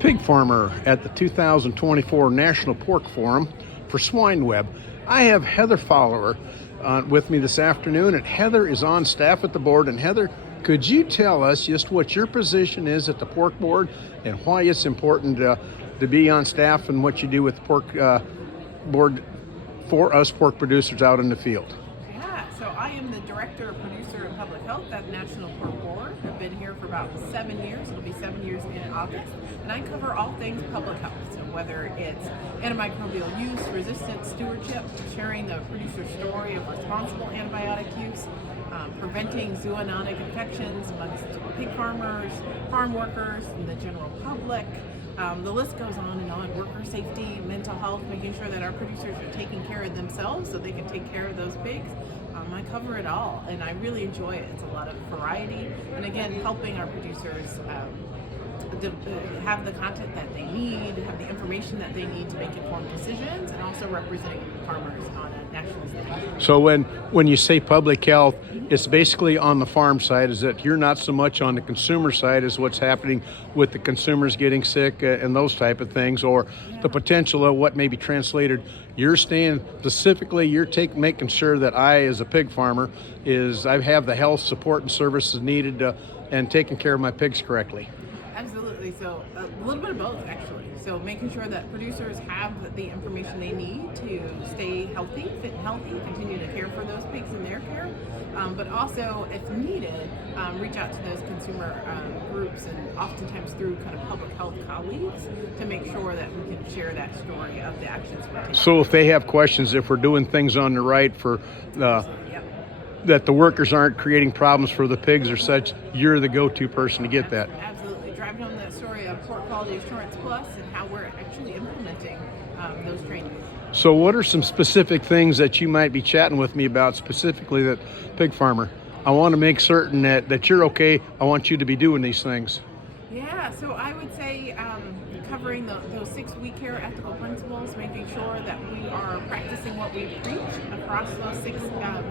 pig farmer at the 2024 National Pork Forum for Swine Web. I have Heather Fowler with me this afternoon, and Heather is on staff at the board. And Heather, could you tell us just what your position is at the pork board and why it's important to be on staff and what you do with the pork board for us pork producers out in the field? Yeah, so I am the Director of Producer and Public Health at the National Pork Board. I've been here for about 7 years. It'll be 7 years in August. And I cover all things public health. So whether it's antimicrobial use, resistance, stewardship, sharing the producer's story of responsible antibiotic use, preventing zoonotic infections amongst pig farmers, farm workers, and the general public. The list goes on and on. Worker safety, mental health, making sure that our producers are taking care of themselves so they can take care of those pigs. I cover it all, and I really enjoy it. It's a lot of variety, and again, helping our producers have the content that they need, have the information that they need to make informed decisions, and also representing farmers on a national stage. So when you say public health, it's basically on the farm side, is that you're not so much on the consumer side as what's happening with the consumers getting sick and those type of things, or the potential of what may be translated. You're staying specifically, making sure that I, as a pig farmer, I have the health support and services needed and taking care of my pigs correctly. Absolutely. So a little bit of both, actually. So making sure that producers have the information they need to stay healthy, fit and healthy, continue to care for those pigs in their care, but also, if needed, reach out to those consumer groups and oftentimes through kind of public health colleagues to make sure that we can share that story of the actions we're taking. So if they have questions, if we're doing things on the right for that the workers aren't creating problems for the pigs or such, you're the go-to person to get that. Absolutely. Driving home that story of Pork Quality Assurance Plus and how we're actually implementing those trainings. So what are some specific things that you might be chatting with me about, specifically that pig farmer? I want to make certain that you're okay. I want you to be doing these things. Yeah, so I would say covering those 6 We Care ethical principles, making sure that we are practicing what we preach across those 6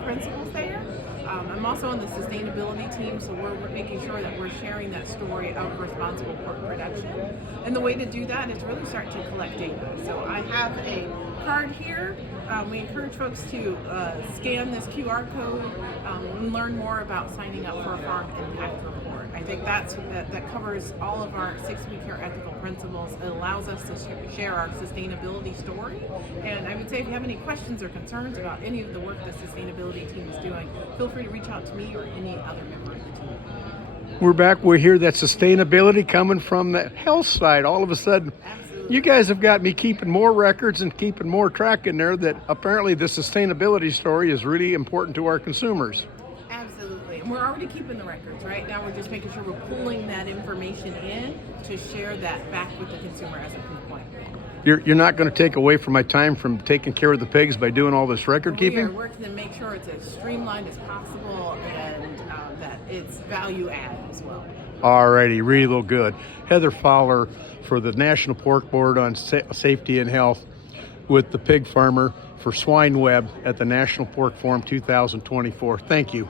principles there. I'm also on the sustainability team, so we're making sure that we're sharing that story of responsible pork production. And the way to do that is really start to collect data. So I have a card here. We encourage folks to scan this QR code and learn more about signing up for a farm impact report. I think that covers all of our 6 We Care ethical principles. It allows us to share our sustainability story. And I would say if you have any questions or concerns about any of the work the sustainability team is doing, feel free to reach out to me or any other member of the team. We're back. We hear that sustainability coming from the health side. All of a sudden, Absolutely. You guys have got me keeping more records and keeping more track in there that apparently the sustainability story is really important to our consumers. Absolutely. And we're already keeping the records, right? Now we're just making sure we're pulling that information in to share that back with the consumer as a proof point. You're not going to take away from my time from taking care of the pigs by doing all this record keeping? We are working to make sure it's as streamlined as possible and that it's value add as well. Alrighty, real good. Heather Fowler for the National Pork Board on Safety and Health with the pig farmer for Swine Web at the National Pork Forum 2024. Thank you.